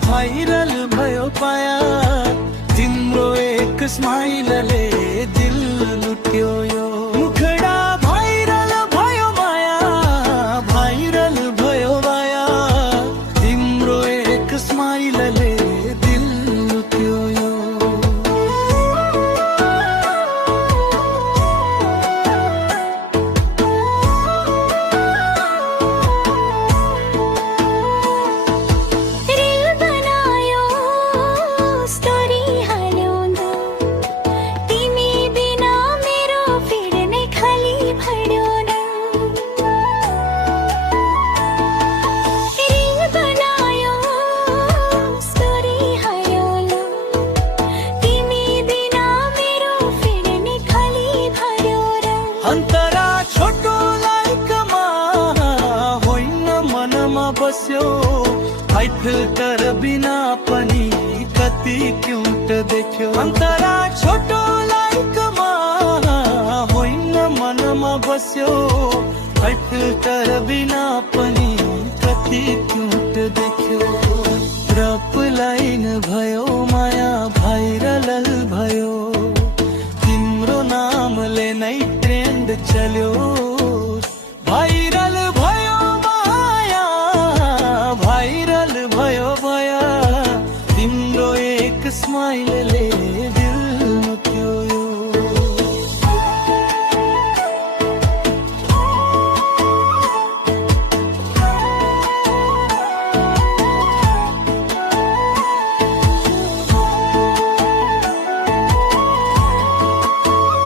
viral भयो पाया तिम्रो एक स्माइलले दिल लुट्यो यो मुखडा भाइरल भयो माया भाइरल भयो माया तिम्रो एक स्माइलले दिल लुट्यो यो अन्तरा छोटो लाइकमा होइन मनमा बस्यो हाई फिल्टर बिना पनि कति क्यूट देख्यो अन्तरा छोटो लाइकमा होइन मनमा बस्यो हाई फिल्टर बिना पनि कति क्यूट देख्यो रप लाइन भयो माया